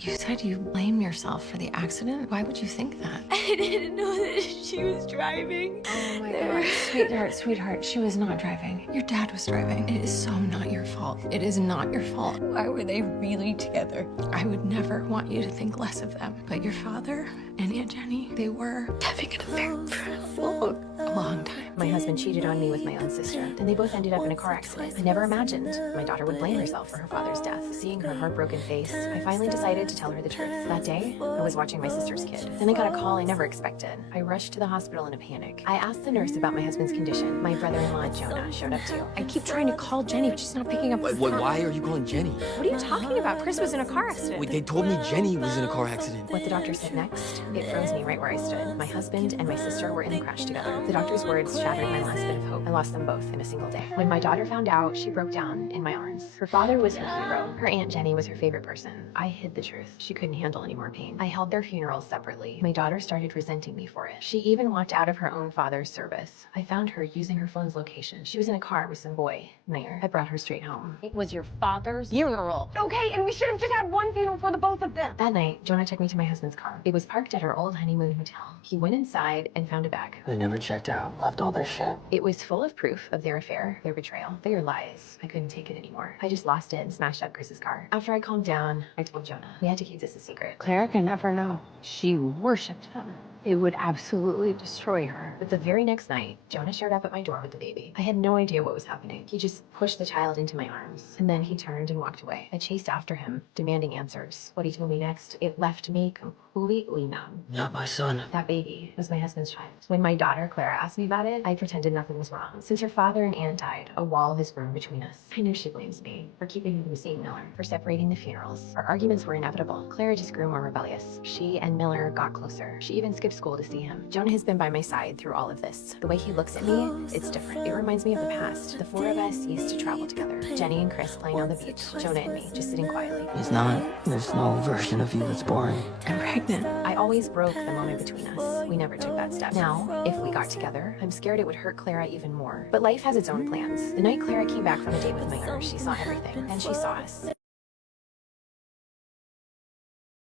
You said you blame yourself for the accident? Why would you think that? I didn't know that she was driving. Oh my God, sweetheart, she was not driving. Your dad was driving. It is so not your fault. It is not your fault. Why were they really together? I would never want you to think less of them. But your father and Aunt Jenny, they were Having an affair for a long time. My husband cheated on me with my own sister, and they both ended up in a car accident. I never imagined my daughter would blame herself for her father's death. Seeing her heartbroken face, I finally decided to tell her the truth. That day, I was watching my sister's kid. Then I got a call I never expected. I rushed to the hospital in a panic. I asked the nurse about my husband's condition. My brother-in-law, Jonah, showed up too. I keep trying to call Jenny, but she's not picking up the phone. Why are you calling Jenny? What are you talking about? Chris was in a car accident. Wait, they told me Jenny was in a car accident. What the doctor said next, it froze me right where I stood. My husband and my sister were in the crash together. The doctor's words shattered my last bit of hope. I lost them both in a single day. When my daughter found out, she broke down in my arms. Her father was her hero. Her Aunt Jenny was her favorite person. I hid the truth. She couldn't handle any more pain. I held their funerals separately. My daughter started resenting me for it. She even walked out of her own father's service. I found her using her phone's location. She was in a car with some boy. Nair had brought her straight home. It was your father's funeral. Okay, and we should have just had one funeral for the both of them. That night, Jonah took me to my husband's car. It was parked at our old honeymoon hotel. He went inside and found a bag. They never checked out. Left all their shit. It was full of proof of their affair, their betrayal, their lies. I couldn't take it anymore. I just lost it and smashed up Chris's car. After I calmed down, I told Jonah. We had to keep this a secret. Clara can never know. She worshipped him. It would absolutely destroy her. But the very next night, Jonah showed up at my door with the baby. I had no idea what was happening. He just pushed the child into my arms, and then he turned and walked away. I chased after him, demanding answers. What he told me next, it left me completely numb. Not my son. That baby was my husband's child. When my daughter, Clara, asked me about it, I pretended nothing was wrong. Since her father and aunt died, a wall has grown between us. I know she blames me for keeping him from seeing Miller, for separating the funerals. Our arguments were inevitable. Clara just grew more rebellious. She and Miller got closer. She even skipped school to see him. Jonah has been by my side through all of this. The way he looks at me, it's different. It reminds me of the past. The four of us used to travel together. Jenny and Chris playing on the beach. Jonah and me, just sitting quietly. He's not. There's no version of you that's boring. I'm pregnant. I always broke the moment between us. We never took that step. Now, if we got together, I'm scared it would hurt Clara even more. But life has its own plans. The night Clara came back from a date with Miller, she saw everything, and she saw us.